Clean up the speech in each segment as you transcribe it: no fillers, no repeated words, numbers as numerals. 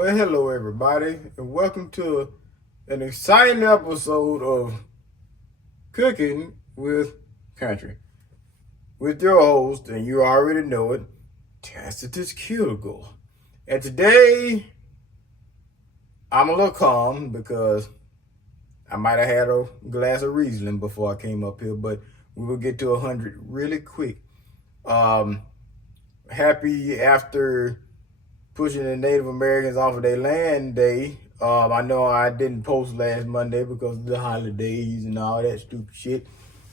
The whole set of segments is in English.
Well, hello everybody, and welcome to an exciting episode of Cooking with Country with your host, and you already know it, Tacitus Cuticle. And today, I'm a little calm because I might have had a glass of Riesling before I came up here, but we will get to 100 really quick. Um, Happy after pushing the Native Americans off of their land day. I know I didn't post last Monday because of the holidays and all that stupid shit.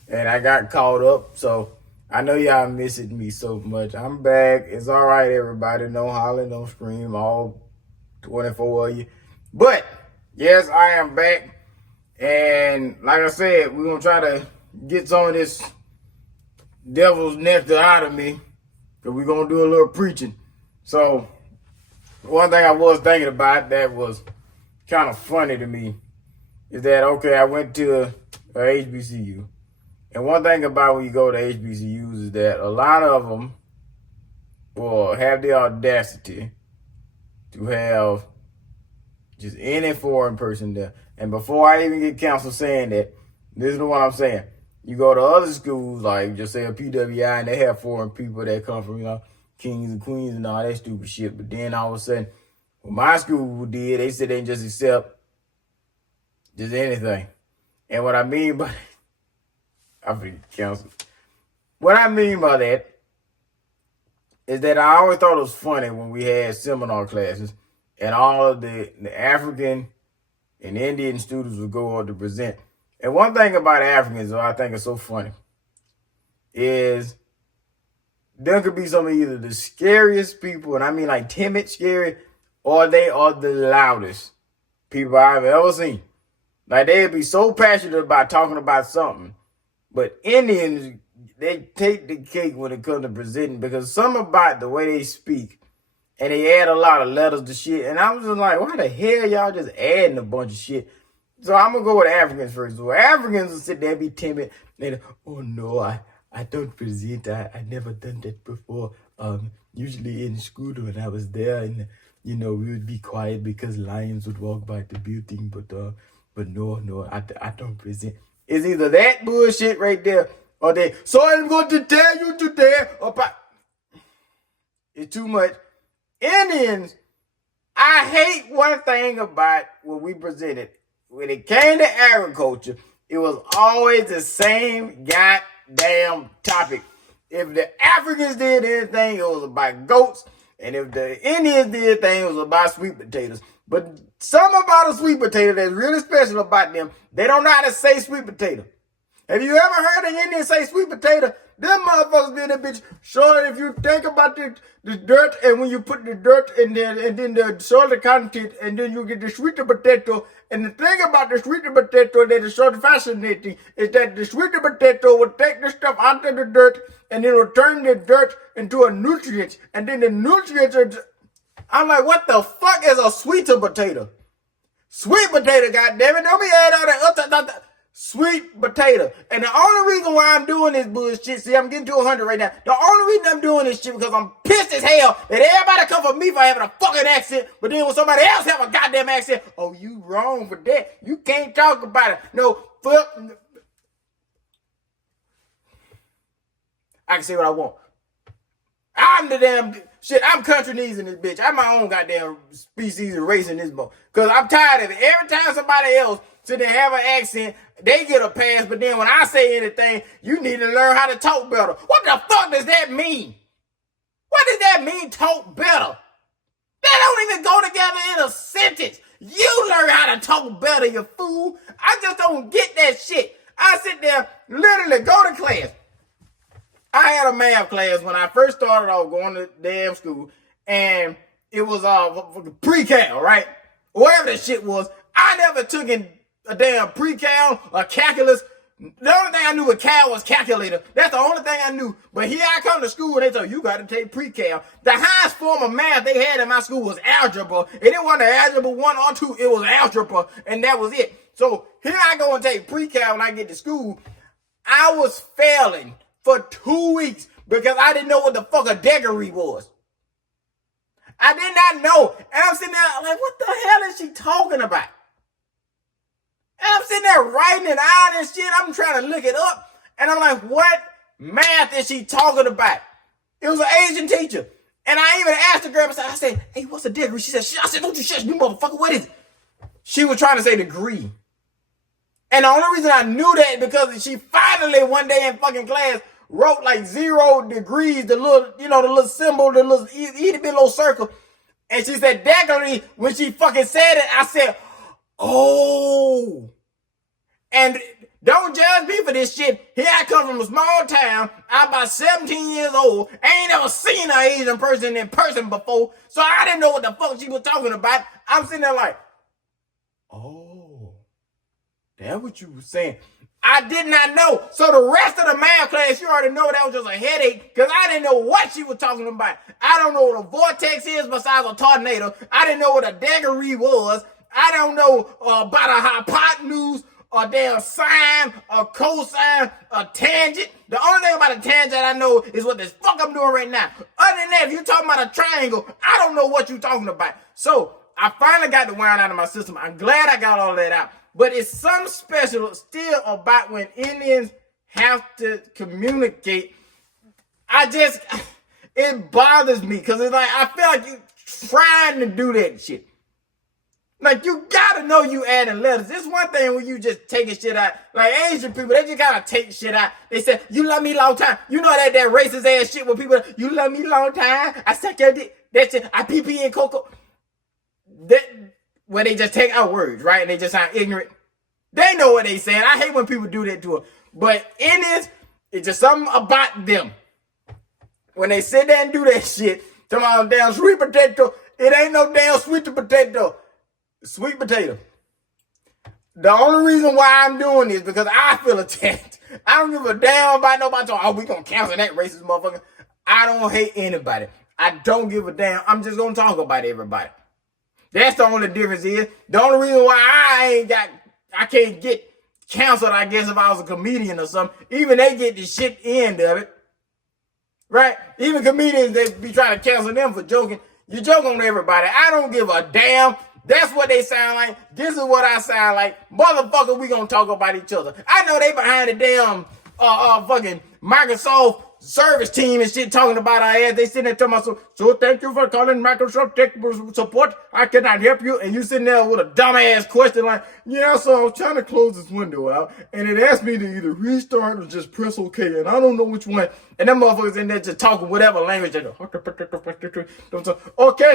And I got caught up. So I know y'all missing me so much. I'm back. It's all right, everybody. No holler, no scream, all 24 of you. But yes, I am back. And like I said, we're going to try to get some of this devil's nectar out of me. Because we're going to do a little preaching. So one thing I was thinking about that was kind of funny to me is that, okay, I went to a HBCU. And one thing about when you go to HBCUs is that a lot of them will have the audacity to have just any foreign person there. And before I even get counsel saying that, this is what I'm saying. You go to other schools, like just say a PWI, and they have foreign people that come from, kings and queens and all that stupid shit. But then all of a sudden, what my school did, they said they just accept just anything. And what I mean by I forget counsel. What I mean by that is that I always thought it was funny when we had seminar classes and all of the African and Indian students would go on to present. And one thing about Africans that I think is so funny is there could be some of either the scariest people, and I mean like timid, scary, or they are the loudest people I've ever seen. Like they'd be so passionate about talking about something. But Indians, they take the cake when it comes to presenting because something about the way they speak and they add a lot of letters to shit. And I was just like, why the hell y'all just adding a bunch of shit? So I'm going to go with Africans first. So Africans will sit there and be timid. And oh no, I don't present. I never done that before. Usually in school when I was there and, we would be quiet because lions would walk by the building. But no, I don't present. It's either that bullshit right there or they, so I'm going to tell you today about, it's too much. Indians, I hate one thing about what we presented. When it came to agriculture, it was always the same goddamn topic. If the Africans did anything, it was about goats. And if the Indians did anything, it was about sweet potatoes. But something about a sweet potato that's really special about them, they don't know how to say sweet potato. Have you ever heard an Indian say sweet potato? Them motherfuckers did a bitch. Sure, if you think about the dirt, and when you put the dirt in there, and then the soil content, and then you get the sweet potato. And the thing about the sweet potato that is so fascinating is that the sweet potato will take the stuff out of the dirt, and it will turn the dirt into a nutrient. And then the nutrients are, I'm like, what the fuck is a sweeter potato? Sweet potato, goddammit. Don't be adding all that sweet potato. And the only reason why I'm doing this bullshit, see, I'm getting to 100 right now. The only reason I'm doing this shit because I'm pissed as hell that everybody come for me for having a fucking accent, but then when somebody else have a goddamn accent, oh, you wrong for that. You can't talk about it. No, fuck. I can say what I want. I'm the damn shit. I'm country-knees in this bitch. I'm my own goddamn species and race in this boat. Because I'm tired of it. Every time somebody else sit there have an accent, they get a pass. But then when I say anything, you need to learn how to talk better. What the fuck does that mean? What does that mean, talk better? That don't even go together in a sentence. You learn how to talk better, you fool. I just don't get that shit. I sit there, literally go to class. I had a math class when I first started off going to damn school, and it was pre-cal, right? Whatever that shit was. I never took in a damn pre-cal or calculus. The only thing I knew with cal was calculator. That's the only thing I knew. But here I come to school and they tell you got to take pre-cal. The highest form of math they had in my school was algebra. And it wasn't algebra 1 or 2. It was algebra. And that was it. So here I go and take pre-cal when I get to school. I was failing for 2 weeks because I didn't know what the fuck a degree was. I did not know. And I'm sitting there like, what the hell is she talking about? And I'm sitting there writing it out and shit. I'm trying to look it up. And I'm like, what math is she talking about? It was an Asian teacher. And I even asked the girl, I said, hey, what's a degree? She said, I said, don't you shut you motherfucker, what is it? She was trying to say degree. And the only reason I knew that because she finally one day in fucking class wrote like 0 degrees, the little, the little symbol, the little itty bitty little circle. And she said, definitely, when she fucking said it, I said, oh. And don't judge me for this shit. Here I come from a small town. I'm about 17 years old. I ain't never seen an Asian person in person before. So I didn't know what the fuck she was talking about. I'm sitting there like, oh, that's what you were saying. I did not know. So the rest of the math class, you already know that was just a headache because I didn't know what she was talking about. I don't know what a vortex is besides a tornado. I didn't know what a degree was. I don't know about a hypotenuse, a damn sine, a cosine, a tangent. The only thing about a tangent I know is what the fuck I'm doing right now. Other than that, if you're talking about a triangle, I don't know what you're talking about. So I finally got the wine out of my system. I'm glad I got all that out. But it's something special still about when Indians have to communicate. It bothers me because it's like, I feel like you're trying to do that shit. Like, you gotta know you adding letters. It's one thing when you just taking shit out. Like, Asian people, they just gotta take shit out. They say, you love me long time. You know that racist ass shit where people, you love me long time. I suck your dick. That shit, I pee and cocoa. Where they just take out words, right? And they just sound ignorant. They know what they saying. I hate when people do that to them. But Indians, it's just something about them. When they sit there and do that shit, talking about damn sweet potato, it ain't no damn sweet potato. Sweet potato. The only reason why I'm doing this because I feel attacked. I don't give a damn about nobody talking, oh, we gonna cancel that racist motherfucker. I don't hate anybody. I don't give a damn. I'm just gonna talk about everybody. That's the only difference is. The only reason why I can't get canceled, I guess, if I was a comedian or something. Even they get the shit end of it. Right? Even comedians, they be trying to cancel them for joking. You joke on everybody. I don't give a damn. That's what they sound like. This is what I sound like. Motherfucker, we gonna talk about each other. I know they behind the damn fucking Microsoft service team and shit talking about our ass. They sitting there talking about, so thank you for calling Microsoft Technical Support. I cannot help you. And you sitting there with a dumbass question like, yeah, so I was trying to close this window out and it asked me to either restart or just press OK. And I don't know which one. And them motherfuckers in there just talking whatever language. Okay,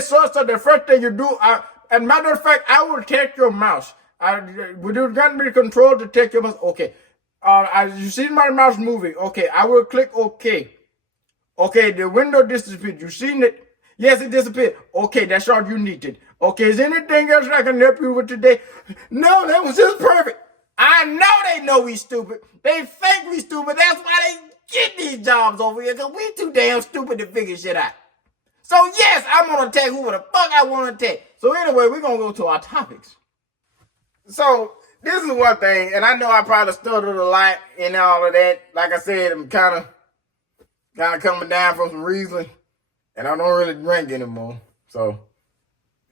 so the first thing you do, as a matter of fact, I will take your mouse. Would you grant me control to take your mouse? Okay. You see my mouse moving. Okay, I will click OK. Okay, the window disappeared. You seen it? Yes, it disappeared. Okay, that's all you needed. Okay, is anything else I can help you with today? No, that was just perfect. I know they know we stupid. They think we stupid. That's why they get these jobs over here, because we too damn stupid to figure shit out. So yes, I'm going to take whoever the fuck I want to take. So anyway, we're going to go to our topics. So this is one thing, and I know I probably stuttered a lot and all of that. Like I said, I'm kind of coming down from some Riesling, and I don't really drink anymore. So,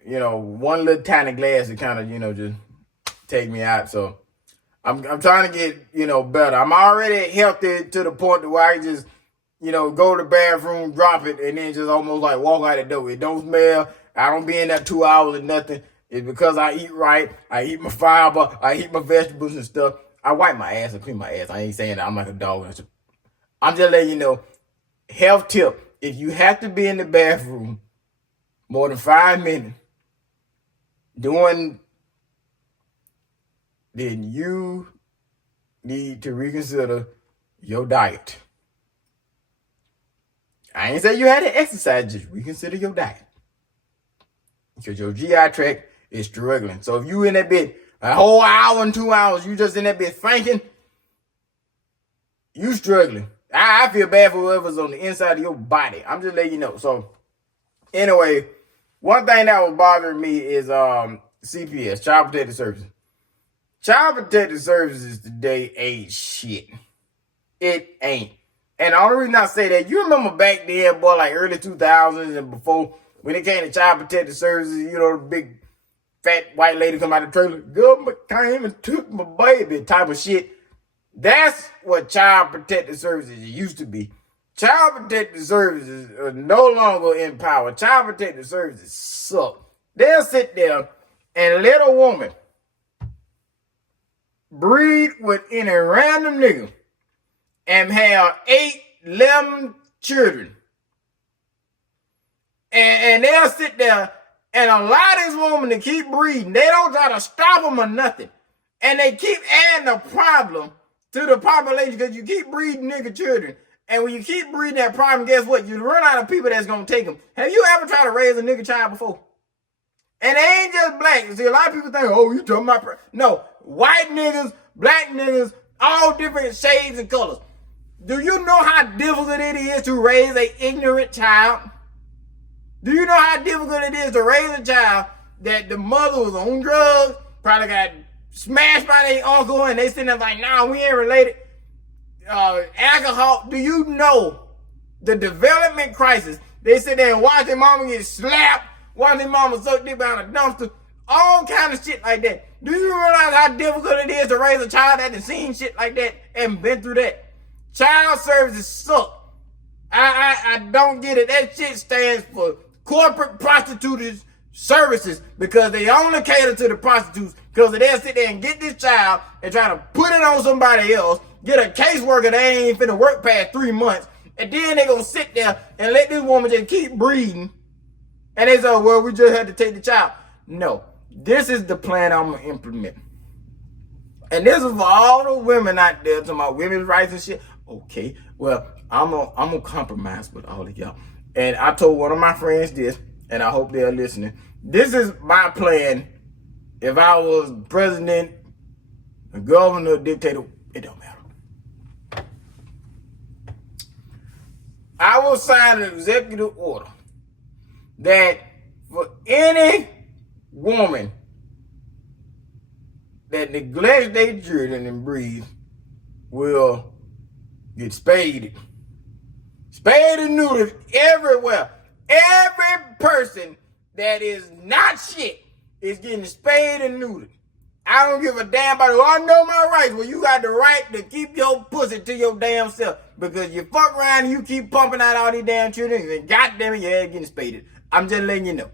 one little tiny glass to kind of, just take me out. So I'm trying to get, better. I'm already healthy to the point where I can just, go to the bathroom, drop it, and then just almost like walk out the door. It don't smell. I don't be in there 2 hours or nothing. It's because I eat right. I eat my fiber. I eat my vegetables and stuff. I wipe my ass and clean my ass. I ain't saying that I'm like a dog. I'm just letting you know. Health tip. If you have to be in the bathroom more than 5 minutes, then you need to reconsider your diet. I ain't say you had to exercise. Just reconsider your diet. Because your GI tract is struggling. So if you in that bit a whole hour and 2 hours, you just in that bit thinking, you struggling. I feel bad for whoever's on the inside of your body. I'm just letting you know. So anyway, one thing that was bothering me is C.P.S, Child Protective Services. Child Protective Services today ain't shit. It ain't. And the only reason I say that, you remember back then, boy, like early 2000s and before, When it came to child protective services, you know, the big fat white lady come out of the trailer, government came and took my baby type of shit. That's what child protective services used to be. Child protective services are no longer in power. Child protective services suck. They'll sit there and let a woman breed with any random nigga and have 8, 11 children. And they'll sit there and allow this woman to keep breeding. They don't try to stop them or nothing. And they keep adding a problem to the population because you keep breeding nigga children. And when you keep breeding that problem, guess what? You run out of people that's going to take them. Have you ever tried to raise a nigga child before? And they ain't just black. See, a lot of people think, oh, you talking about... No, white niggas, black niggas, all different shades and colors. Do you know how difficult it is to raise an ignorant child? Do you know how difficult it is to raise a child that the mother was on drugs, probably got smashed by their uncle, and they sitting there like, nah, we ain't related. Alcohol. Do you know the development crisis? They sit there and watch their mama get slapped, watch their mama suck dick behind a dumpster, all kind of shit like that. Do you realize how difficult it is to raise a child that has seen shit like that and been through that? Child services suck. I don't get it. That shit stands for corporate prostitutes services because they only cater to the prostitutes because they'll sit there and get this child and try to put it on somebody else, get a caseworker that ain't finna work past 3 months, and then they gonna sit there and let this woman just keep breeding. And they say, well, we just had to take the child. No, this is the plan I'm gonna implement. And this is for all the women out there talking about women's rights and shit. Okay, well, I'm gonna compromise with all of y'all. And I told one of my friends this, and I hope they're listening. This is my plan. If I was president, a governor, dictator, it don't matter. I will sign an executive order that for any woman that neglects their children and breeds will get spaded. Spayed and neutered everywhere. Every person that is not shit is getting spayed and neutered. I don't give a damn about it. I know my rights. Well, you got the right to keep your pussy to your damn self because you fuck around and you keep pumping out all these damn children and goddamn it, your ass getting spaded. I'm just letting you know.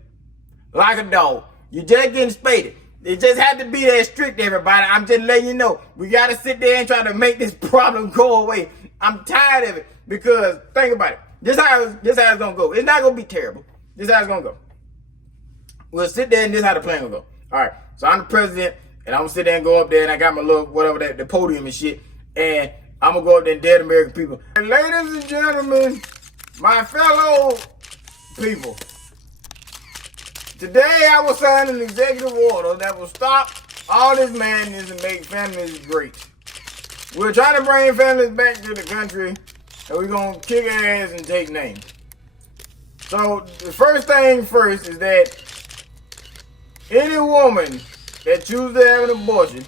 Like a dog. You just getting spaded. It just had to be that strict, everybody. I'm just letting you know. We got to sit there and try to make this problem go away. I'm tired of it because, think about it. This how it's going to go. It's not going to be terrible. This how it's going to go. We'll sit there and this how the plan will go. All right. So I'm the president and I'm going to sit there and go up there and I got my little, whatever, the podium and shit. And I'm going to go up there and dead American people. And ladies and gentlemen, my fellow people, today I will sign an executive order that will stop all this madness and make families great. We're trying to bring families back to the country and we're going to kick ass and take names. So the first thing first is that any woman that chooses to have an abortion,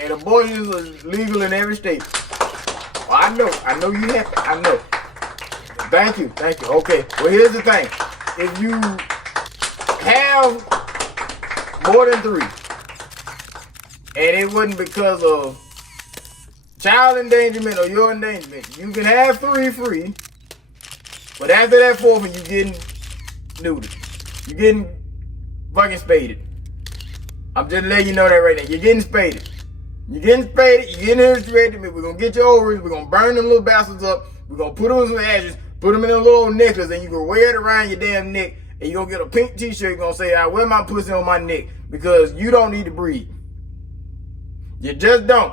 and abortions are legal in every state. Well, I know you have, I know. Thank you. Okay, well here's the thing. If you have more than 3, and it wasn't because of child endangerment or your endangerment, you can have 3 free, but after that 4th one, you're getting neutered. You're getting fucking spaded. I'm just letting you know that right now. You're getting spaded. You're getting illustrated. We're going to get your ovaries. We're going to burn them little bastards up. We're going to put them in some ashes, put them in a little necklace, and you can wear it around your damn neck, and you're going to get a pink t-shirt. You're going to say, I wear my pussy on my neck because you don't need to breathe. You just don't.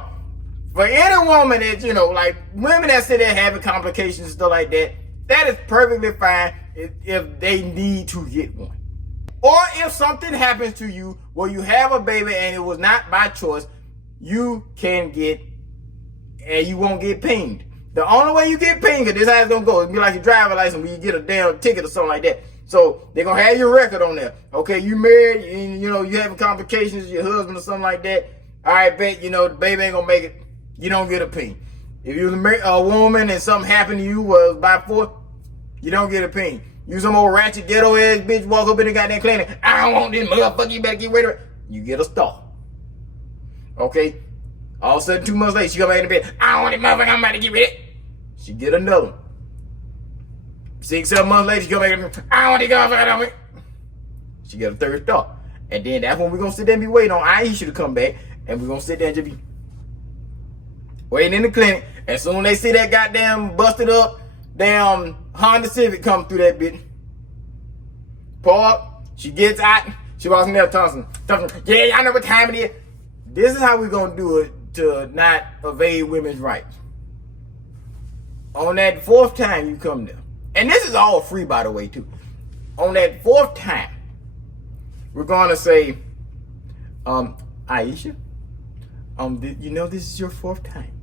For any woman that, you know, like women that sit there having complications and stuff like that, that is perfectly fine if they need to get one. Or if something happens to you where you have a baby and it was not by choice, you can get, and you won't get pinged. The only way you get pinged, this is how it's going to go. It'll be like your driver's license when you get a damn ticket or something like that. So they're going to have your record on there. Okay, you married, and, you know, you having complications, your husband or something like that. All right, bet, you know, the baby ain't going to make it. You don't get a ping. If you're a woman and something happened to you was by force, you don't get a ping. You some old ratchet ghetto ass bitch walk up in the goddamn clinic. I don't want this motherfucker. You better get rid of it. You get a star. Okay? All of a sudden, 2 months later, she come back in the bed. I don't want this motherfucker. I'm about to get rid of it. She get another one. 6, 7 months later, she come back in the bed. I don't want this motherfucker. She get a third star. And then that's when we're going to sit there and be waiting on Aisha to come back. And we're going to sit there and just be waiting in the clinic. As soon as they see that goddamn busted up damn Honda Civic come through that bitch. Park. She gets out. She walks in there Thompson. Yeah, I know what time it is. This is how we're going to do it to not evade women's rights. On that 4th time you come there. And this is all free, by the way, too. On that 4th time, we're going to say, Aisha, you know this is your 4th time.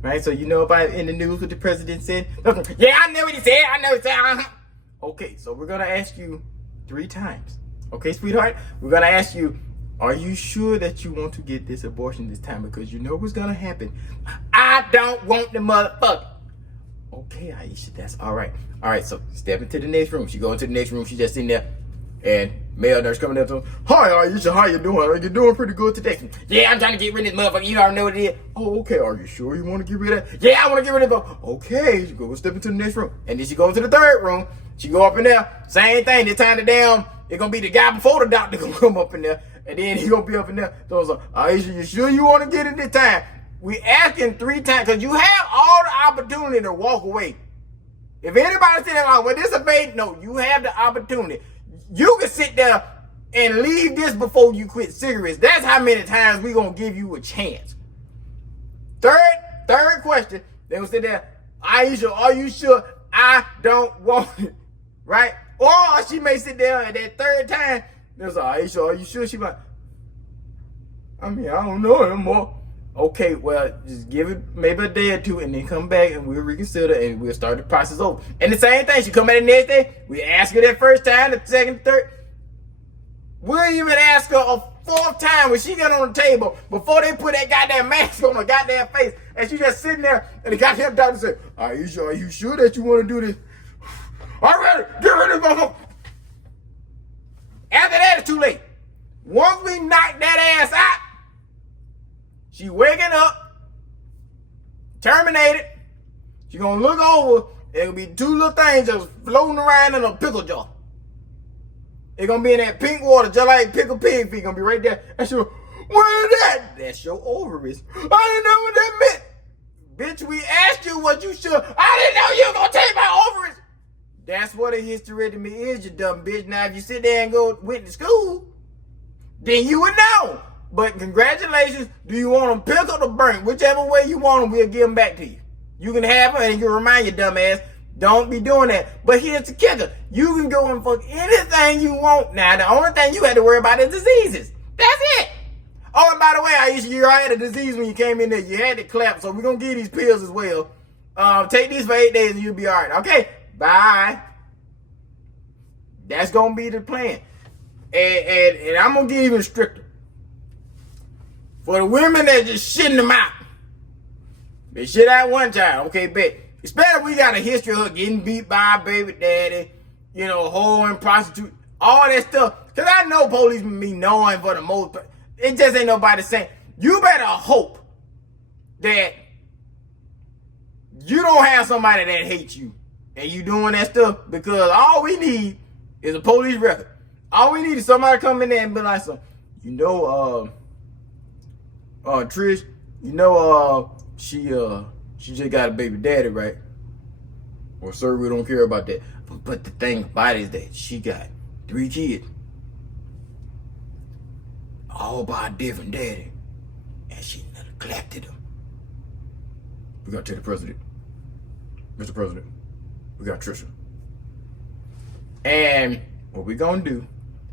Right? So you know about in the news what the president said? Yeah, I know what he said. I know what he said. Uh-huh. Okay, so we're going to ask you 3 times. Okay, sweetheart? We're going to ask you, are you sure that you want to get this abortion this time? Because you know what's going to happen. I don't want the motherfucker. Okay, Aisha, that's all right. All right, so step into the next room. She go into the next room. She just sitting there. And male nurse coming up to him. Hi, Aisha, how you doing? Are you doing pretty good today? Yeah, I'm trying to get rid of this motherfucker. You already know what it is. Oh, okay. Are you sure you want to get rid of it? Yeah, I want to get rid of it. Okay, she go step into the next room. And then she go into the 3rd room. She go up in there. Same thing. This time the damn, it's going to be the guy before the doctor going to come up in there. And then he going to be up in there. So it's like, Aisha, you sure you want to get it this time? We asking 3 times. Because you have all the opportunity to walk away. If anybody saying, like, well, this is a bait, no, you have the opportunity. You can sit there and leave this before you quit cigarettes. That's how many times we gonna give you a chance. Third question. They gonna sit there, Aisha, are you sure? I don't want it. Right? Or she may sit there at that 3rd time. There's Aisha, are you sure? She might. I don't know anymore. Okay, well, just give it maybe a day or 2 and then come back and we'll reconsider and we'll start the process over. And the same thing, she come back the next day, we ask her that 1st time, the 2nd, 3rd. We'll even ask her a 4th time when she get on the table before they put that goddamn mask on her goddamn face. And she just sitting there and the goddamn doctor said, are you sure that you want to do this? All right, get rid of this. After that, it's too late. Once we knock that ass out, she waking up, terminated. She gonna look over. It'll be 2 little things just floating around in a pickle jar. It's gonna be in that pink water, just like pickled pig feet. Gonna be right there. And she go, what is that? That's your ovaries. I didn't know what that meant. Bitch, we asked you what you should. I didn't know you were gonna take my ovaries. That's what a hysterectomy is, you dumb bitch. Now, if you sit there and went to school, then you would know. But congratulations, do you want them pickled or burnt? Whichever way you want them, we'll give them back to you. You can have them and you can remind your dumb ass, don't be doing that. But here's the kicker. You can go and fuck anything you want. Now, the only thing you had to worry about is diseases. That's it. Oh, and by the way, Aisha, you had a disease when you came in there. You had to clap, so we're going to give you these pills as well. Take these for 8 days and you'll be all right. Okay, bye. That's going to be the plan. And I'm going to get even stricter. For the women that just shitting them out. They shit out one time, okay, bet. Especially if we got a history of her getting beat by a baby daddy, whoring, prostitute, all that stuff. Because I know police be knowing for the most part. It just ain't nobody saying. You better hope that you don't have somebody that hates you and you doing that stuff, because all we need is a police record. All we need is somebody come in there and be like, Trish, she just got a baby daddy, right? Well, sir, we don't care about that. But the thing about it is that she got 3 kids. All by a different daddy. And she neglected them. We got to tell the president. Mr. President, we got Trisha. And what we gonna do,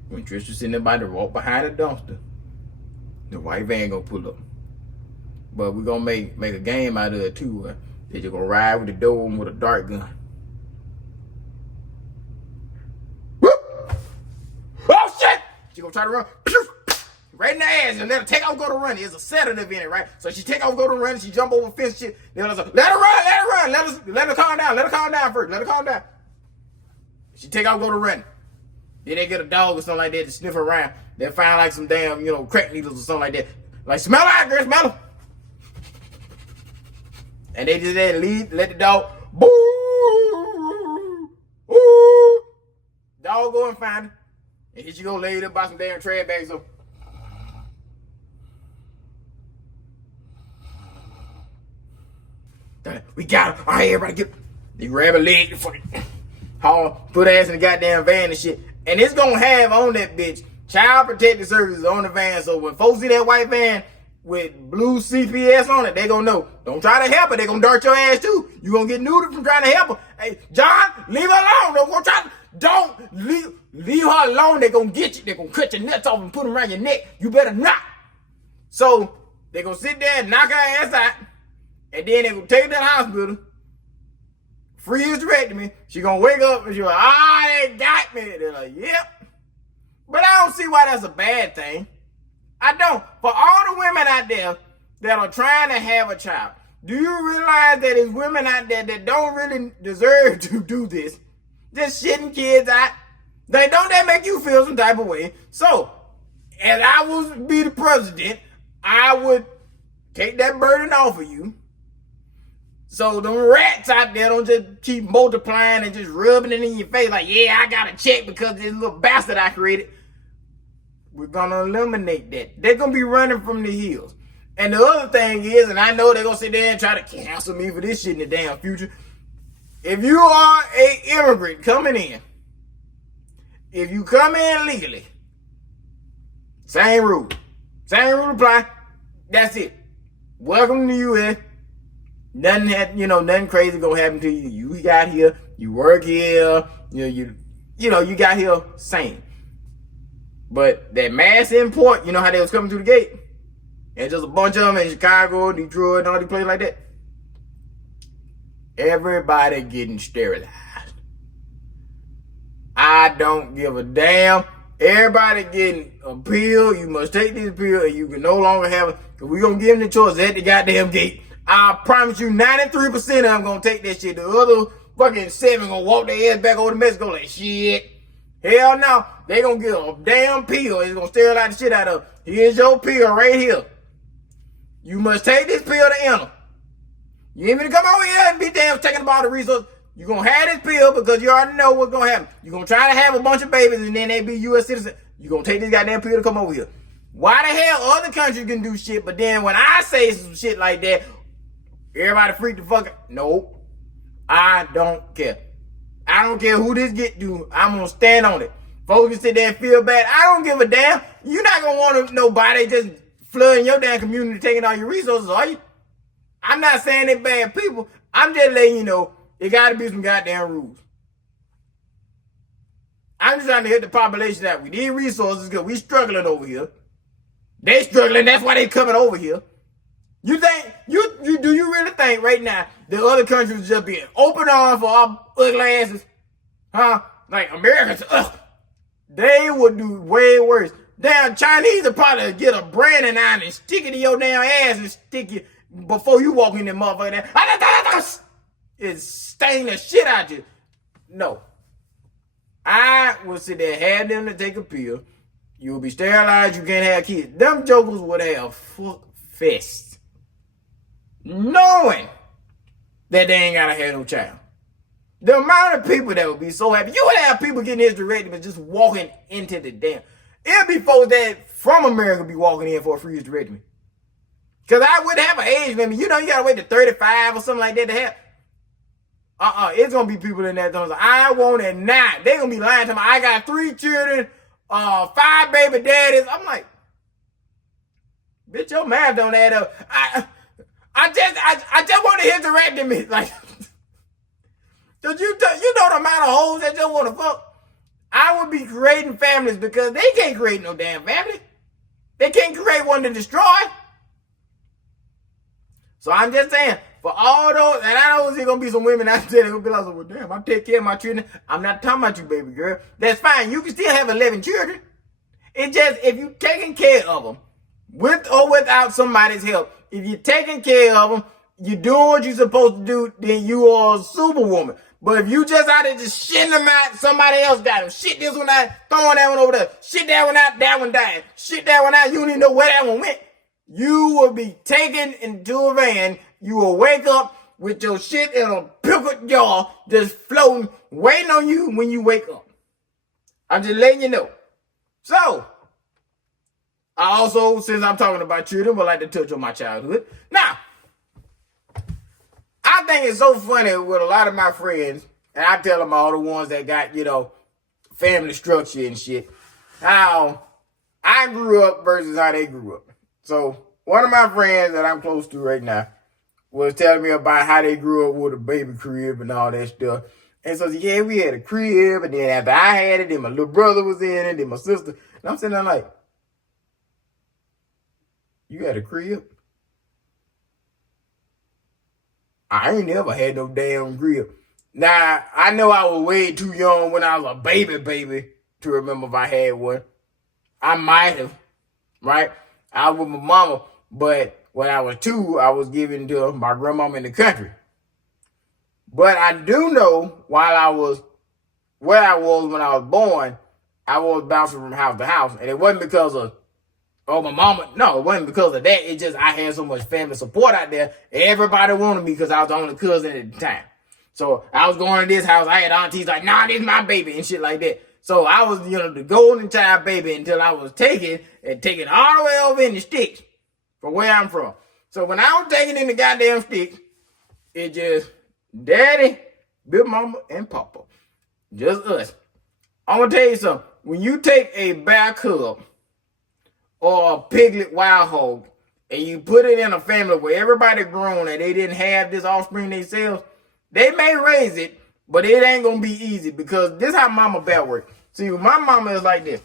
when Trisha's sitting there by the walk behind the dumpster, the white van gonna pull up. But we're gonna make a game out of it too. They just gonna ride with the door with a dart gun. Whoop! Oh shit! She gonna try to run. Right in the ass and let her take off, go to run. There's a sedative in it, right? So she take off, go to run, she jump over fence shit. Then let her run, let her calm down, first, let her calm down. She take off, go to run. Then they get a dog or something like that to sniff around. They find like some damn, crack needles or something like that. Like, smell out, girl, smell them. And they just let the dog, boo, ooh. Dog go and find her. And here she go laid up by some damn trash bags. So, we got her. All right, everybody get. They grab her leg and fucking haul, put her ass in the goddamn van and shit. And it's gonna have on that bitch Child Protective Services on the van. So when folks see that white van with blue C.P.S. on it, they gonna know. Don't try to help her. They gonna dart your ass too. You gonna get neutered from trying to help her. Hey, John, leave her alone. Don't leave her alone. They gonna get you. They gonna cut your nuts off and put them around your neck. You better not. So they gonna sit there and knock her ass out. And then they gonna take her to the hospital. Free hysterectomy. She gonna wake up and she like, they got me. They're like, yep. But I don't see why that's a bad thing. I don't. For all the women out there that are trying to have a child, do you realize that there's women out there that don't really deserve to do this? Just shitting kids out. Don't that make you feel some type of way? So, as I would be the president, I would take that burden off of you. So them rats out there don't just keep multiplying and just rubbing it in your face like, yeah, I got a check because of this little bastard I created. We're going to eliminate that. They're going to be running from the hills. And the other thing is, and I know they're going to sit there and try to cancel me for this shit in the damn future. If you are an immigrant coming in, if you come in legally, same rule. Same rule apply. That's it. Welcome to the U.S. Nothing crazy gonna happen to you. You got here, you work here, you got here sane. But that mass import, you know how they was coming through the gate? And just a bunch of them in Chicago, Detroit, and all these places like that. Everybody getting sterilized. I don't give a damn. Everybody getting a pill. You must take this pill and you can no longer have it. We're gonna give them the choice at the goddamn gate. I promise you 93% of them gonna take that shit. The other fucking 7 gonna walk their ass back over to Mexico like, shit. Hell no. They gonna get a damn pill. It's gonna sterilize the shit out of them. Here's your pill right here. You must take this pill to enter. You ain't gonna come over here and be damn taking about the resources. You're gonna have this pill because you already know what's gonna happen. You're gonna try to have a bunch of babies and then they be U.S. citizens. You're gonna take this goddamn pill to come over here. Why the hell other countries can do shit, but then when I say some shit like that, everybody freak the fuck out? Nope. I don't care. I don't care who this get to. I'm gonna stand on it. Folks can sit there and feel bad. I don't give a damn. You're not gonna want nobody just flooding your damn community, taking all your resources, are you? I'm not saying they're bad people. I'm just letting you know there gotta be some goddamn rules. I'm just trying to hit the population out. We need resources because we struggling over here. They struggling, that's why they coming over here. You think, do you really think right now the other countries just being open arms for our ugly asses? Huh? Like Americans, they would do way worse. Damn, Chinese would probably get a branding iron and stick it in your damn ass and stick you before you walk in that motherfucker. It stain the shit out you. No. I would sit there, have them to take a pill. You will be sterilized, you can't have kids. Them jokers would have fuck fest. Knowing that they ain't gotta have no child. The amount of people that would be so happy. You would have people getting hysterectomy just walking into the damn. It'd be folks that from America be walking in for a free hysterectomy. Cause I wouldn't have an age limit. You gotta wait to 35 or something like that to have. It's gonna be people in that don't say, I want it now. They gonna be lying to me. I got 3 children, 5 baby daddies. I'm like, bitch, your math don't add up. I just want to hysterectomy. Like, cause you know the amount of hoes that just want to fuck. I would be creating families because they can't create no damn family. They can't create one to destroy. So I'm just saying, for all those, and I know there's going to be some women out there that going to be like, well, damn, I take care of my children. I'm not talking about you, baby girl. That's fine. You can still have 11 children. It's just, if you're taking care of them, with or without somebody's help, if you're taking care of them, you're doing what you're supposed to do, then you are a superwoman. But if you just out there just shitting them out, somebody else got them. Shit this one out, throwing that one over there. Shit that one out, that one died. Shit that one out, you don't even know where that one went. You will be taken into a van. You will wake up with your shit in a pickled jar just floating, waiting on you when you wake up. I'm just letting you know. So, I also, since I'm talking about children, would like to touch on my childhood. Now, I think it's so funny with a lot of my friends, and I tell them all the ones that got, family structure and shit, how I grew up versus how they grew up. So, one of my friends that I'm close to right now was telling me about how they grew up with a baby crib and all that stuff. And so, yeah, we had a crib, and then after I had it, then my little brother was in it, then my sister. And I'm sitting there like, you had a crib? I ain't never had no damn crib. Now, I know I was way too young when I was a baby to remember if I had one. I might have, right? I was with my mama, but when I was 2, I was given to my grandmama in the country. But I do know where I was when I was born, I was bouncing from house to house. And it wasn't because of my mama. No, it wasn't because of that. It just I had so much family support out there. Everybody wanted me because I was the only cousin at the time. So I was going to this house. I had aunties like, nah, this is my baby and shit like that. So I was, the golden child baby until I was taken all the way over in the sticks from where I'm from. So when I was taken in the goddamn sticks, it just daddy, big mama, and papa. Just us. I'm going to tell you something. When you take a bear cub or a piglet wild hog and you put it in a family where everybody grown and they didn't have this offspring themselves, they may raise it, but it ain't going to be easy because this is how mama bear works. See, my mama is like this.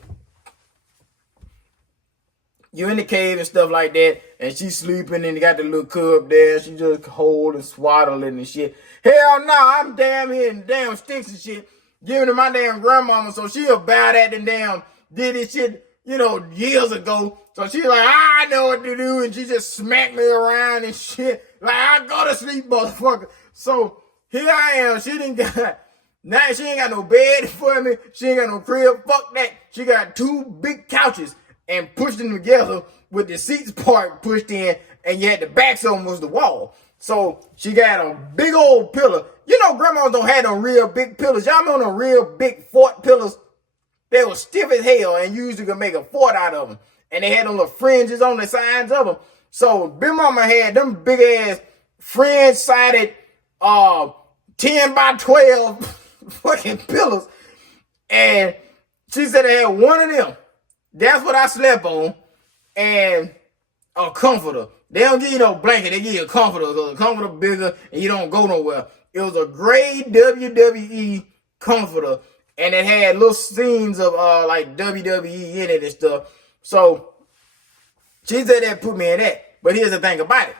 You in the cave and stuff like that, and she's sleeping and you got the little cub there. She just cold and swaddling and shit. Hell no, I'm damn hitting damn sticks and shit, giving to my damn grandmama so she'll bow that and damn did this shit, years ago. So she's like, I know what to do, and she just smacked me around and shit. Like, I go to sleep, motherfucker. So here I am. She ain't got no bed for me. She ain't got no crib. Fuck that. She got 2 big couches and pushed them together with the seats part pushed in, and yet the back's almost the wall. So she got a big old pillow. Grandmas don't have no real big pillows. Y'all know no real big fort pillows? They were stiff as hell, and you usually could make a fort out of them. And they had them little fringes on the sides of them. So Big Mama had them big ass fringe-sided 10 by 12 fucking pillows. And she said they had one of them. That's what I slept on. And a comforter. They don't give you no blanket. They give you a comforter. Because a comforter bigger and you don't go nowhere. It was a gray WWE comforter. And it had little scenes of like WWE in it and stuff. So she said that put me in that. But here's the thing about it.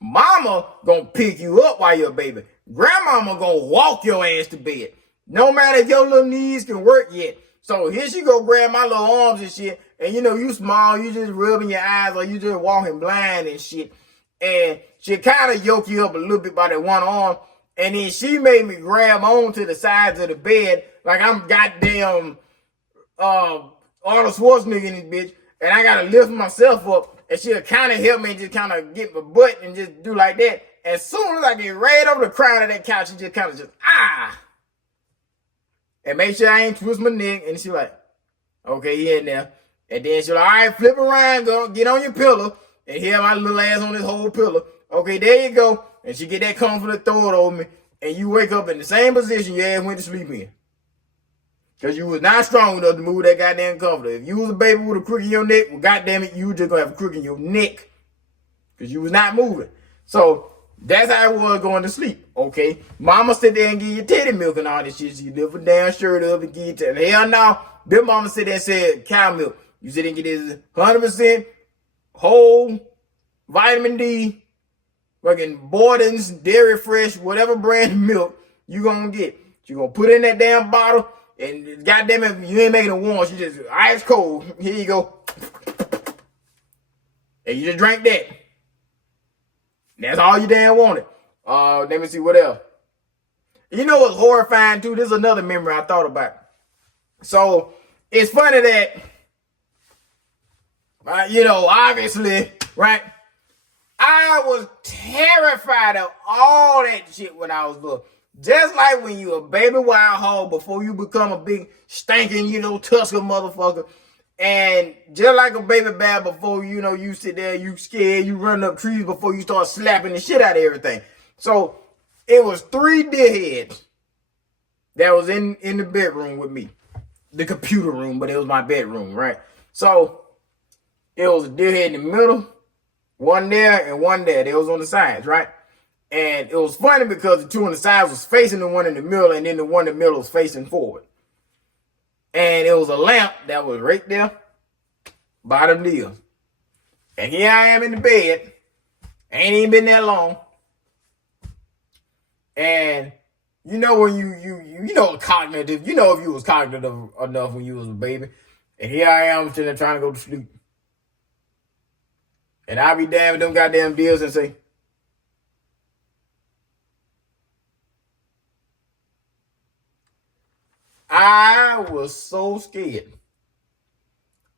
Mama gonna pick you up while you're a baby. Grandmama gonna walk your ass to bed. No matter if your little knees can work yet. So here she go grab my little arms and shit. And you small, you just rubbing your eyes or you just walking blind and shit. And she kind of yoke you up a little bit by that one arm. And then she made me grab onto the sides of the bed like I'm goddamn Arnold Schwarzenegger in this bitch. And I gotta lift myself up. And she'll kind of help me just kind of get my butt and just do like that. As soon as I get right over the crown of that couch, she just kind of and make sure I ain't twist my neck. And she like, okay, yeah, now. And then she like, all right, flip around, go get on your pillow. And here my little ass on this whole pillow. Okay, there you go. And she get that comforter, throw it over me. And you wake up in the same position your ass went to sleep in. Because you was not strong enough to move that goddamn comforter. If you was a baby with a crook in your neck, well, goddamn it, you just gonna have a crook in your neck. Because you was not moving. So, that's how it was going to sleep, okay? Mama sit there and give you titty milk and all this shit. She lift her damn shirt up and give you titty. Hell no. Then mama sit there and said cow milk. You sit there and get this 100% whole vitamin D, fucking Borden's, Dairy Fresh, whatever brand of milk you gonna get. You gonna put it in that damn bottle, and goddamn it, you ain't making it warm. She just ice cold. Here you go. And you just drank that. That's all you damn wanted. Let me see what else. You know what's horrifying too? This is another memory I thought about. So it's funny that, obviously, right? I was terrified of all that shit when I was little. Just like when you a baby wild hog before you become a big stinking, Tusker motherfucker. And just like a baby bear before, you sit there, you scared, you run up trees before you start slapping the shit out of everything. So it was 3 deadheads that was in the bedroom with me. The computer room, but it was my bedroom, right? So it was a deadhead in the middle, one there and one there. They was on the sides, right? And it was funny because the two on the sides was facing the one in the middle, and then the one in the middle was facing forward. And it was a lamp that was right there by them deals. And here I am in the bed. Ain't even been that long. And when you cognitive, if you was cognitive enough when you was a baby. And here I am sitting there trying to go to sleep. And I'll be damned with them goddamn deals and say, I was so scared.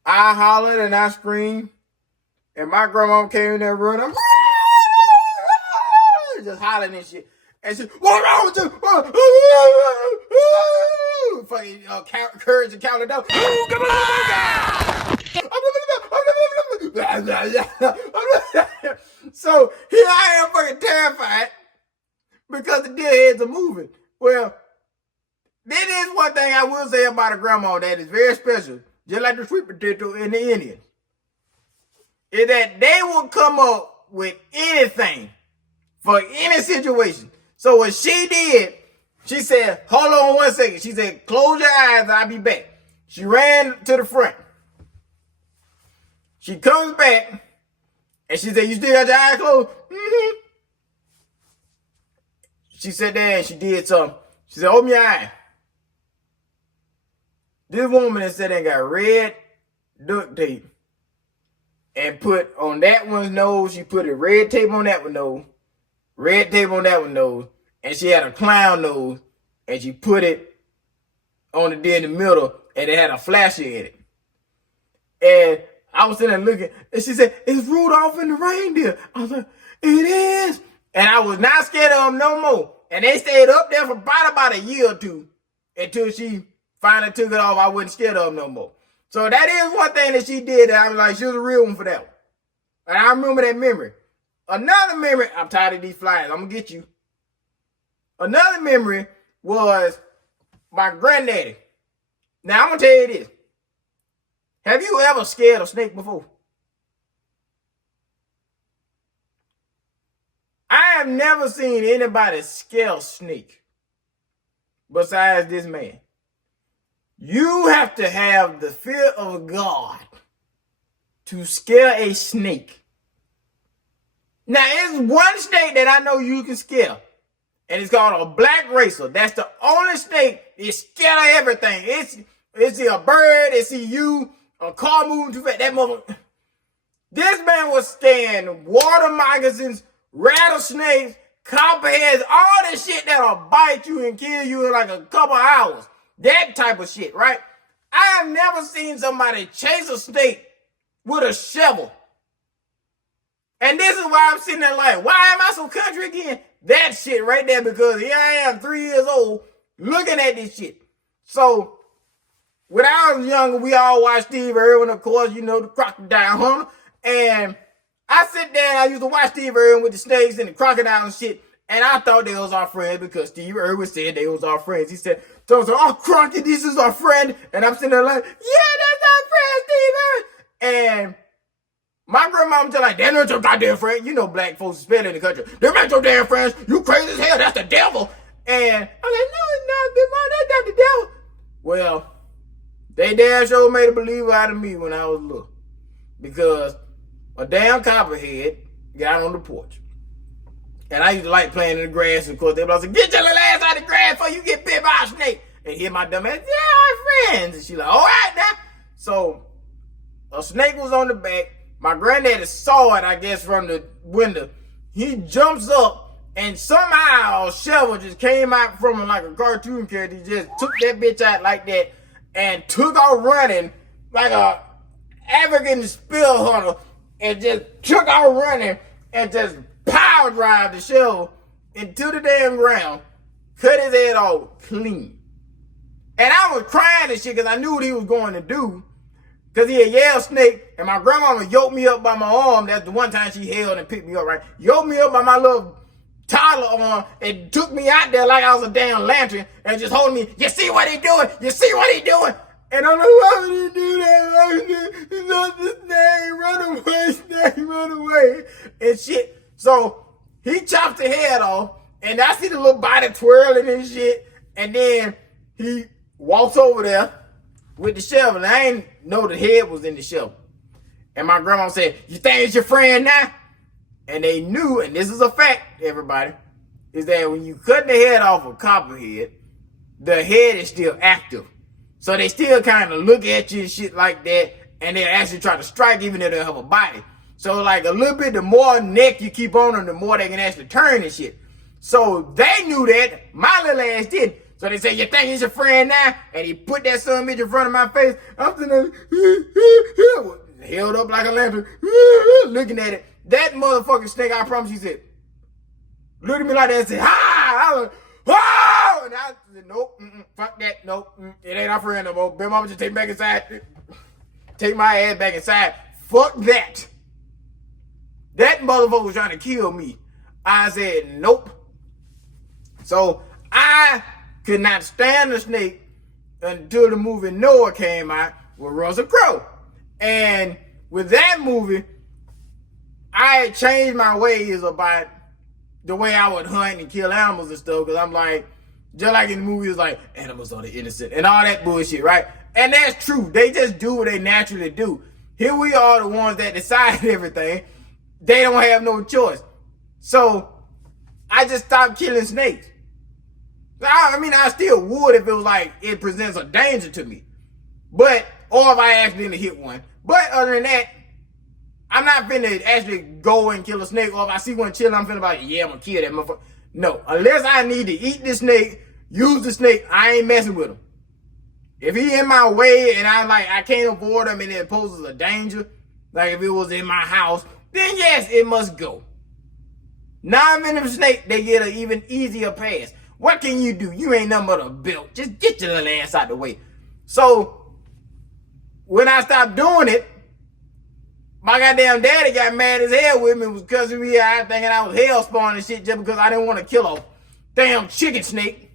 I hollered and I screamed. And my grandma came in there running. Just hollering and shit. And she, what's wrong with you? Fucking courage and count it down. So here I am fucking terrified because the deadheads are moving. Well, this is one thing I will say about a grandma that is very special, just like the sweet potato in the Indians, is that they will come up with anything for any situation. So what she did, she said, hold on 1 second. She said, close your eyes, I'll be back. She ran to the front. She comes back, and she said, you still got your eyes closed? Mm-hmm. She sat there and she did something. She said, open your eye. This woman that said they got red duct tape and put on that one's nose, she put a red tape on that one's nose, red tape on that one's nose, and she had a clown nose, and she put it on the deer in the middle, and it had a flasher in it. And I was sitting there looking, and she said, it's Rudolph and the reindeer. I was like, it is. And I was not scared of them no more. And they stayed up there for about a year or two until she finally took it off. I wasn't scared of them no more. So that is one thing that she did that I was like, she was a real one for that one. And I remember that memory. Another memory, I'm tired of these flyers. I'm going to get you. Another memory was my granddaddy. Now, I'm going to tell you this. Have you ever scared a snake before? I have never seen anybody scare a snake besides this man. You have to have the fear of God to scare a snake. Now, it's one snake that I know you can scare, and it's called a black racer. That's the only snake that's scared of everything. It's a bird, it's you, a car moving too fast. That mother. This man was scaring water moccasins, rattlesnakes, copperheads, all this shit that'll bite you and kill you in like a couple hours. That type of shit, right? I have never seen somebody chase a snake with a shovel. And this is why I'm sitting there like, why am I so country again? That shit right there, because here I am, 3 years old, looking at this shit. So, when I was younger, we all watched Steve Irwin, of course, the crocodile hunter. And I sit there and I used to watch Steve Irwin with the snakes and the crocodile and shit. And I thought they was our friends because Steve Irwin said they was our friends. He said, so I was like, oh, Crocky, this is our friend. And I'm sitting there like, yeah, that's our friend, Steve Irwin. And my grandma was like, they're not your goddamn friend. Black folks spell in the country. They're not your damn friends. You crazy as hell. That's the devil. And I'm like, no, it's not, Big Mom. That's not the devil. Well, they damn sure made a believer out of me when I was little. Because a damn copperhead got on the porch. And I used to like playing in the grass. And of course, they was like, get your little ass out of the grass before you get bit by a snake. And here my dumb ass, yeah, our friends. And she like, all right now. So a snake was on the back. My granddaddy saw it, I guess, from the window. He jumps up And somehow Shovel just came out from like a cartoon character. He just took that bitch out like that and took off running like a African spill hunter and just took off running and just power drive the Shovel into the damn ground, cut his head off clean. And I was crying and shit because I knew what he was going to do. Because he had yelled snake, and my grandmama yoked me up by my arm. That's the one time she held and picked me up, right? Yoked me up by my little toddler arm and took me out there like I was a damn lantern and just holding me. You see what he doing? You see what he doing? And I'm like, why would he do that? It's not the snake. Run away, snake, run away. And shit. So he chops the head off, and I see the little body twirling and shit. And then he walks over there with the shovel. And I ain't know the head was in the shovel. And my grandma said, you think it's your friend now? And they knew, and this is a fact, everybody, is that when you cut the head off a copperhead, the head is still active. So they still kind of look at you and shit like that, and they actually try to strike even if they don't have a body. So like a little bit, the more neck you keep on them, the more they can actually turn and shit. So they knew that. My little ass didn't. So they said, you think he's your friend now? And he put that son bitch in front of my face. I'm sitting there, held up like a lantern, looking at it. That motherfucking snake, I promise you, said, look at me like that and said, ha! I was, oh! And I said, nope, fuck that, nope, it ain't our friend no more. Baby mama just take me back inside. Take my ass back inside. Fuck that. That motherfucker was trying to kill me. I said, nope. So I could not stand the snake until the movie Noah came out with Russell Crowe. And with that movie, I had changed my ways about the way I would hunt and kill animals and stuff. Because I'm like, just like in the movies, like, animals are the innocent and all that bullshit, right? And that's true. They just do what they naturally do. Here we are, the ones that decide everything. They don't have no choice. So I just stopped killing snakes. I mean, I still would if it was like it presents a danger to me. But, or if I accidentally hit one. But other than that, I'm not finna actually go and kill a snake. Or if I see one chilling, I'm finna be like, yeah, I'm gonna kill that motherfucker. No, unless I need to eat the snake, use the snake, I ain't messing with him. If he in my way and I can't avoid him and it poses a danger, like if it was in my house, then yes, it must go. Non-venomous snake, they get an even easier pass. What can you do? You ain't nothing but a built. Just get your little ass out the way. So, when I stopped doing it, my goddamn daddy got mad as hell with me because we out thinking I was hell spawn and shit just because I didn't want to kill a damn chicken snake.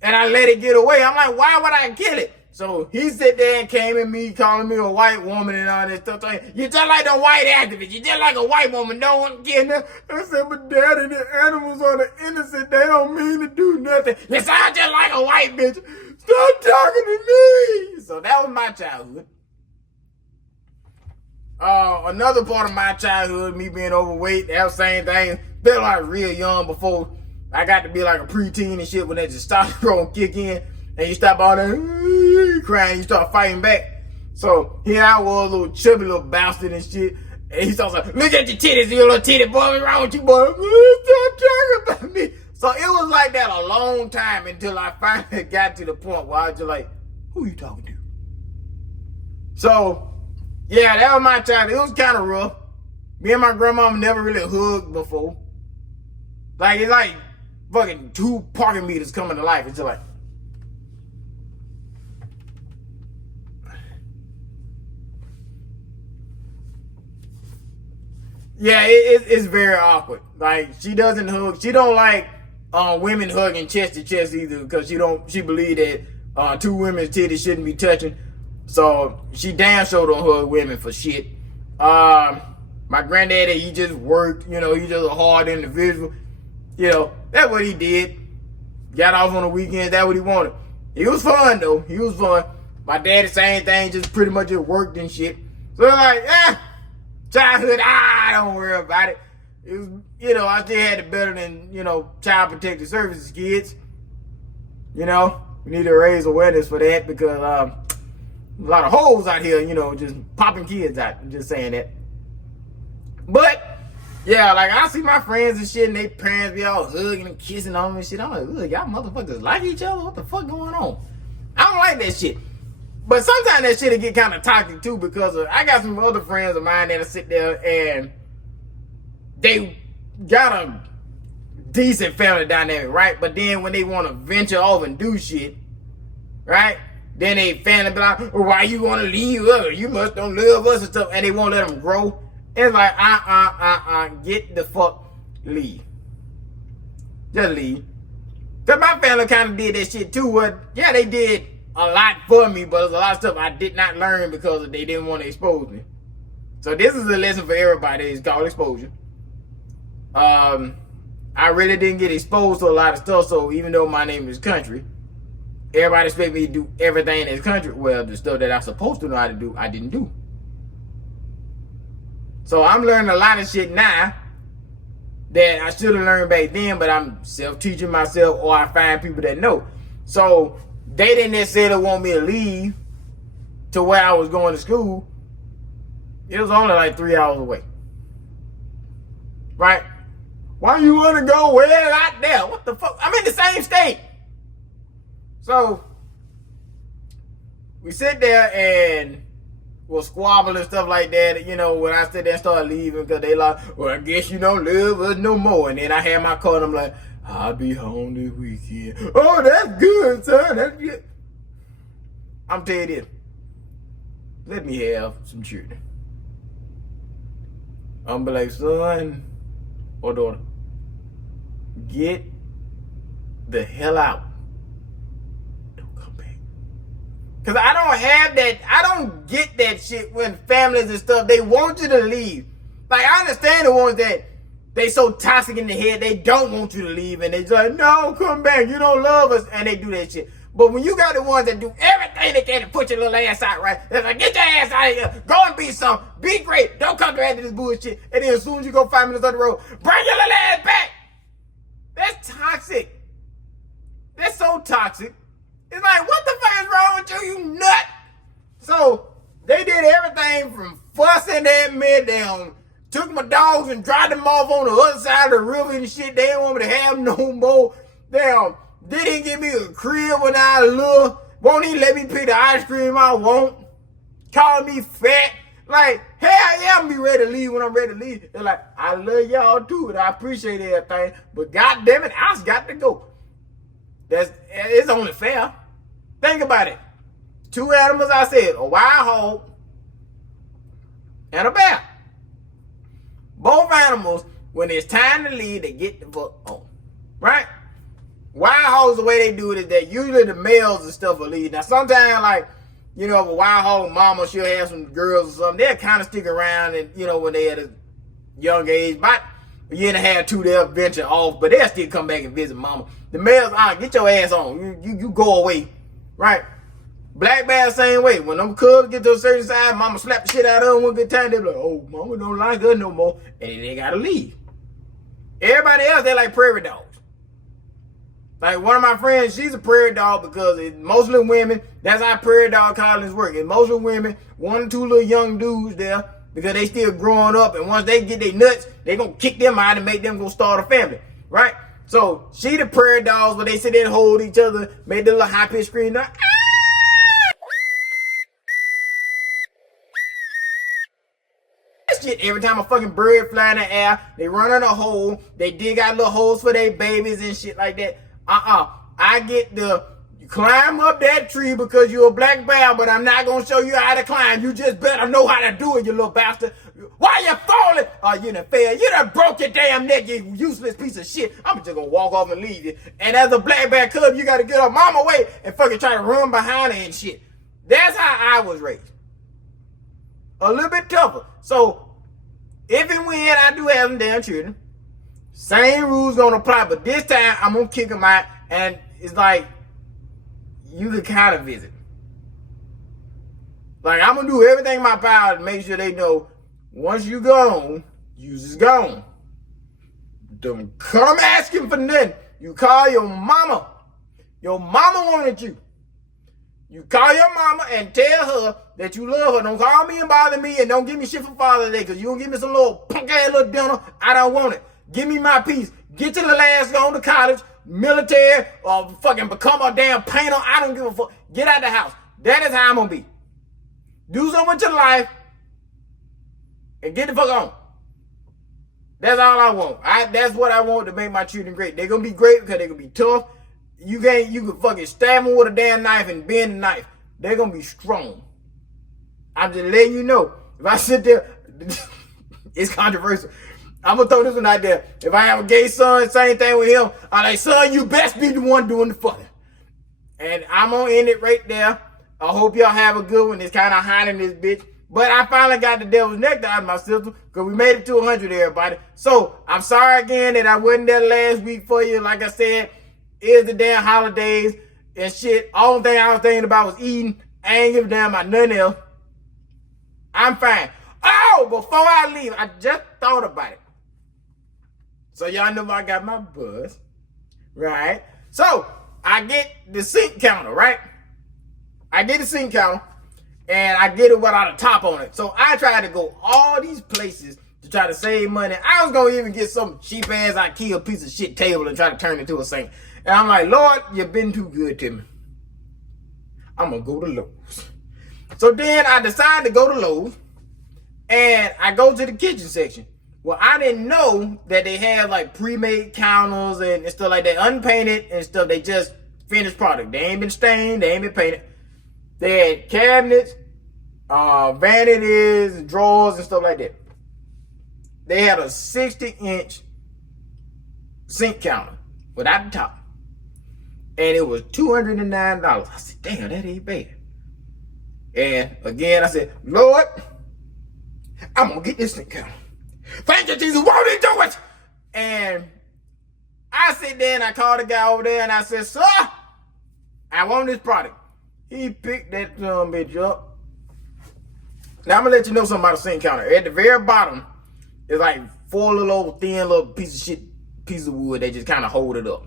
And I let it get away. I'm like, why would I kill it? So he sit there and came at me, calling me a white woman and all this stuff. You're just like the white activist. You're just like a white woman. No one can. I said, but daddy, the animals are the innocent. They don't mean to do nothing. You sound just like a white bitch. Stop talking to me. So that was my childhood. Another part of my childhood, me being overweight, that was the same thing. Been like real young before I got to be like a preteen and shit when that testosterone kick in. And you stop all that crying, you start fighting back. So here I was, a little chubby little bastard and shit. And he starts like, look at your titties, you little titty boy, what's wrong with you, boy? Stop talking about me. So it was like that a long time until I finally got to the point where I was just like, who you talking to? So, yeah, that was my childhood. It was kind of rough. Me and my grandmama never really hugged before. Like, it's like fucking 2 parking meters coming to life. It's just like, yeah, it's very awkward. Like, she doesn't hug. She don't like women hugging chest to chest either because she believe that 2 women's titties shouldn't be touching. So she damn sure don't hug women for shit. My granddaddy, he just worked. You know, he's just a hard individual. You know, that's what he did. Got off on the weekends. That's what he wanted. He was fun though. He was fun. My daddy, same thing. Just pretty much just worked and shit. So like, childhood, don't worry about it. It was, you know, I still had it better than, you know, child protective services kids. You know, we need to raise awareness for that because a lot of hoes out here, you know, just popping kids out. I'm just saying that. But Yeah, like I see my friends and shit, and they parents be all hugging and kissing on me and shit. I'm like, look, y'all motherfuckers like each other? What the fuck going on? I don't like that shit. But sometimes that shit'll get kind of toxic too, because I got some other friends of mine that'll sit there and they got a decent family dynamic, right? But then when they want to venture off and do shit, right? Then they family be like, well, why you want to leave us? You must don't love us and stuff. And they won't let them grow. It's like, get the fuck, leave. Just leave. Because my family kind of did that shit too. But yeah, they did a lot for me, but there's a lot of stuff I did not learn because they didn't want to expose me. So this is a lesson for everybody. It's called exposure. I really didn't get exposed to a lot of stuff, so even though my name is Country, everybody expect me to do everything that's Country. Well, the stuff that I'm supposed to know how to do, I didn't do. So I'm learning a lot of shit now that I should have learned back then, but I'm self-teaching myself, or I find people that know. So they didn't necessarily want me to leave to where I was going to school. It was only like 3 hours away. Right? Why you want to go way out there? What the fuck? I'm in the same state. So we sit there and we'll squabble and stuff like that. You know, when I sit there and start leaving, because they like, well, I guess you don't love us no more. And then I have my car and I'm like, I'll be home this weekend. Oh, that's good, son. That's good. I'm telling you this. Let me have some children. I'm be like, son or daughter, get the hell out. Don't come back. Because I don't have that. I don't get that shit when families and stuff, they want you to leave. Like, I understand the ones that they so toxic in the head, they don't want you to leave. And they just like, no, come back. You don't love us. And they do that shit. But when you got the ones that do everything they can to put your little ass out, right? They're like, get your ass out of here. Go and be something. Be great. Don't come to after this bullshit. And then as soon as you go 5 minutes on the road, bring your little ass back. That's toxic. That's so toxic. It's like, what the fuck is wrong with you, you nut? So they did everything from fussing at me down. Took my dogs and dropped them off on the other side of the river and shit. They didn't want me to have no more. Damn. They didn't give me a crib when I look. Won't even let me pick the ice cream I want. Calling me fat. Like, hell yeah, I'm be ready to leave when I'm ready to leave. They're like, I love y'all too, and I appreciate everything. But goddamn it, I just got to go. It's only fair. Think about it. 2 animals, I said, a wild hog and a bear. Both animals, when it's time to leave, they get the fuck on. Right? Wild hogs, the way they do it is that usually the males and stuff will leave. Now, sometimes, like, you know, if a wild hog mama, she'll have some girls or something, they'll kind of stick around, and, you know, when they at a young age, about a year and a half, 2, they'll venture off, but they'll still come back and visit mama. The males, get your ass on. You go away, right? Black bears, same way. When them cubs get to a certain size, mama slap the shit out of them one good time, they be like, oh, mama don't like her no more, and then they gotta leave. Everybody else, they like prairie dogs. Like, one of my friends, she's a prairie dog because it's mostly women. That's how prairie dog colonies work. It's mostly women, 1 or 2 little young dudes there because they still growing up. And once they get their nuts, they going to kick them out and make them go start a family, right? So she the prairie dogs where they sit there and hold each other, make the little high-pitched scream. That shit, every time a fucking bird fly in the air, they run in a hole. They dig out little holes for their babies and shit like that. I get to climb up that tree because you're a black bear, but I'm not going to show you how to climb. You just better know how to do it, you little bastard. Why you falling? Oh, you done failed. You done broke your damn neck, you useless piece of shit. I'm just going to walk off and leave you. And as a black bear cub, you got to get her mama way and fucking try to run behind her and shit. That's how I was raised. A little bit tougher. So, if and when I do have some damn children, same rules gonna apply, but this time I'm gonna kick them out, and it's like you can kind of visit. Like, I'm gonna do everything in my power to make sure they know once you gone, you just gone. Don't come asking for nothing. You call your mama. Your mama wanted you. You call your mama and tell her that you love her. Don't call me and bother me, and don't give me shit for Father's Day, because you don't give me some little punk-ass little dinner. I don't want it. Give me my piece. Get to the last, go to college, military, or fucking become a damn painter. I don't give a fuck. Get out the house. That is how I'm going to be. Do something with your life and get the fuck on. That's all I want. That's what I want to make my children great. They're going to be great because they're going to be tough. You can fucking stab them with a damn knife and bend the knife. They're going to be strong. I'm just letting you know. If I sit there, it's controversial. I'm going to throw this one out there. If I have a gay son, same thing with him. I'm like, son, you best be the one doing the fucking. And I'm going to end it right there. I hope y'all have a good one. It's kind of hot in this bitch. But I finally got the devil's nectar out of my system because we made it to 100, everybody. So, I'm sorry again that I wasn't there last week for you. Like I said, it's the damn holidays and shit. All thing I was thinking about was eating. I ain't give a damn about nothing else. I'm fine. Oh, before I leave, I just thought about it. So, y'all know I got my buzz, right? So, I get the sink counter, right? I get the sink counter. And I get it without a top on it. So I tried to go all these places to try to save money. I was going to even get some cheap-ass IKEA piece of shit table and try to turn it into a sink. And I'm like, Lord, you've been too good to me. I'm going to go to Lowe's. So then I decided to go to Lowe's. And I go to the kitchen section. Well, I didn't know that they have like pre-made counters and stuff like that. Unpainted and stuff. They just finished product. They ain't been stained. They ain't been painted. They had cabinets, vanities, drawers, and stuff like that. They had a 60-inch sink counter without the top. And it was $209. I said, damn, that ain't bad. And again, I said, Lord, I'm going to get this sink counter. Thank you, Jesus. Won't he do it? And I sit there and I called the guy over there and I said, sir, I want this product. He picked that bitch up. Now, I'm going to let you know something about the sink counter. At the very bottom, it's like 4 little old thin little pieces of wood. They just kind of hold it up.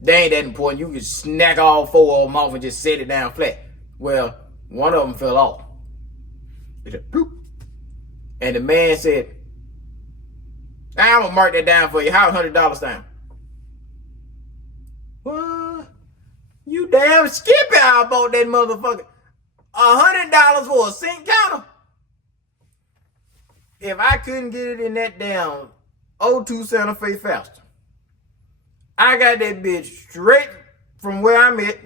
They ain't that important. You can snack all 4 of them off and just set it down flat. Well, one of them fell off. It said, bloop. And the man said, I'm going to mark that down for you. How $100 down? What? You damn skippy, I bought that motherfucker. $100 for a sink counter? If I couldn't get it in that damn O2 Santa Fe faster, I got that bitch straight from where I'm at,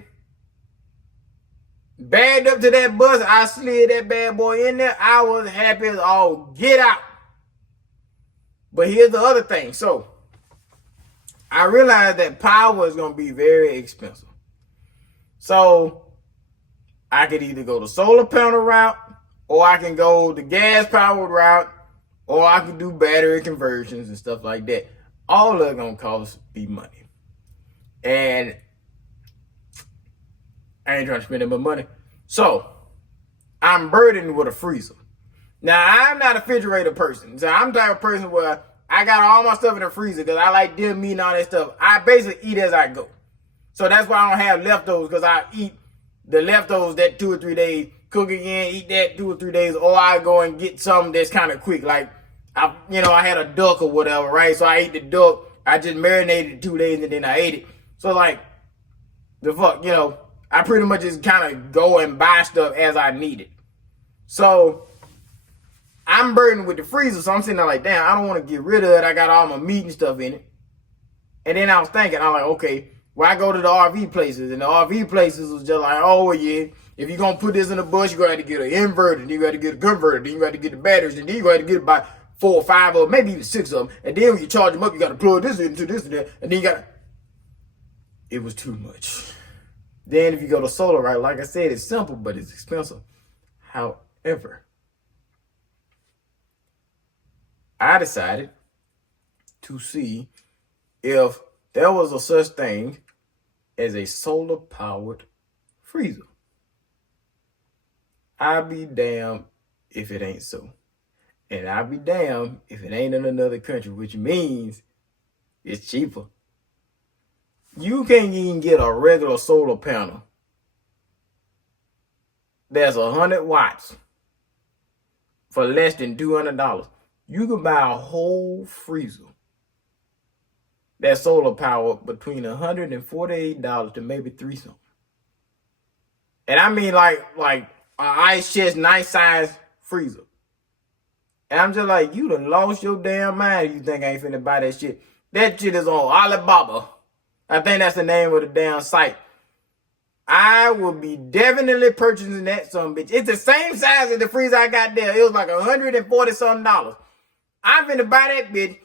bagged up to that bus. I slid that bad boy in there. I was happy as all get out. But here's the other thing. So, I realized that power is going to be very expensive. So, I could either go the solar panel route, or I can go the gas powered route, or I can do battery conversions and stuff like that. All of it gonna cost me money. And I ain't trying to spend that much money. So, I'm burdened with a freezer. Now, I'm not a refrigerator person. So, I'm the type of person where I got all my stuff in the freezer because I like dead meat and all that stuff. I basically eat as I go. So that's why I don't have leftovers, because I eat the leftovers that 2 or 3 days, cook again, eat that 2 or 3 days, or I go and get something that's kind of quick. Like, I had a duck or whatever, right? So I ate the duck. I just marinated it 2 days and then I ate it. So like, the fuck, I pretty much just kind of go and buy stuff as I need it. So I'm burdened with the freezer. So I'm sitting there like, damn, I don't want to get rid of it. I got all my meat and stuff in it. And then I was thinking, I'm like, okay, well, I go to the RV places, and the RV places was just like, oh, yeah, if you're going to put this in the bush, you're going to have to get an inverter, then you got to get a converter, then you got to get the batteries, and then you got to get about 4 or 5 of them, maybe even 6 of them. And then when you charge them up, you got to plug this into this and that, and then you got to... It was too much. Then if you go to solar, right, like I said, it's simple, but it's expensive. However, I decided to see if there was a such thing as a solar-powered freezer. I'll be damned if it ain't so. And I'll be damned if it ain't in another country, which means it's cheaper. You can't even get a regular solar panel that's 100 watts for less than $200. You can buy a whole freezer that's solar power between $148 to maybe $3 something. And I mean like an ice chest, nice size freezer. And I'm just like, you done lost your damn mind if you think I ain't finna buy that shit. That shit is on Alibaba. I think that's the name of the damn site. I will be definitely purchasing that some bitch. It's the same size as the freezer I got there. It was like $140 something. I'm finna buy that bitch.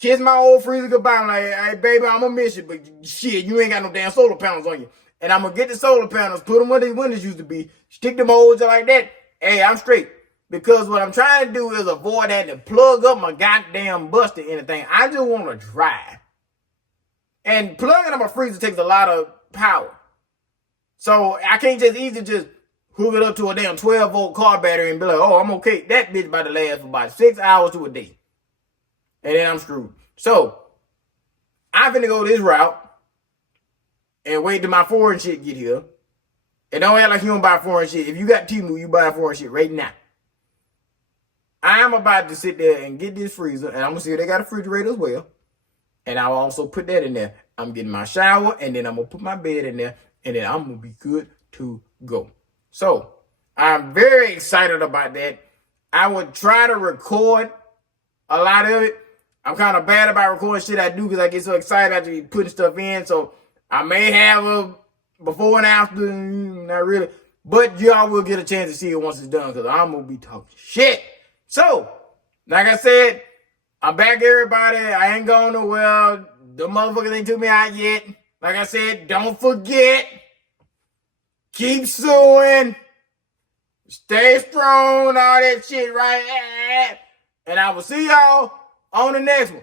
Kiss my old freezer goodbye. I'm like, hey, baby, I'm gonna miss you, but shit, you ain't got no damn solar panels on you. And I'm gonna get the solar panels, put them where these windows used to be, stick them holes like that. Hey, I'm straight. Because what I'm trying to do is avoid having to plug up my goddamn bus to anything. I just want to drive. And plugging up a freezer takes a lot of power. So I can't just easily just hook it up to a damn 12-volt car battery and be like, oh, I'm okay. That bitch about to last for about 6 hours to a day. And then I'm screwed. So I'm finna go this route and wait till my foreign shit get here. And don't act like you don't buy foreign shit. If you got Temu, you buy foreign shit right now. I'm about to sit there and get this freezer, and I'm going to see if they got a refrigerator as well. And I'll also put that in there. I'm getting my shower, and then I'm going to put my bed in there, and then I'm going to be good to go. So I'm very excited about that. I would try to record a lot of it. I'm kind of bad about recording shit I do because I get so excited after putting stuff in. So I may have a before and after, not really. But y'all will get a chance to see it once it's done because I'm going to be talking shit. So, like I said, I'm back, everybody. I ain't going nowhere. The motherfuckers ain't took me out yet. Like I said, don't forget. Keep suing. Stay strong, all that shit, right? And I will see y'all on the next one.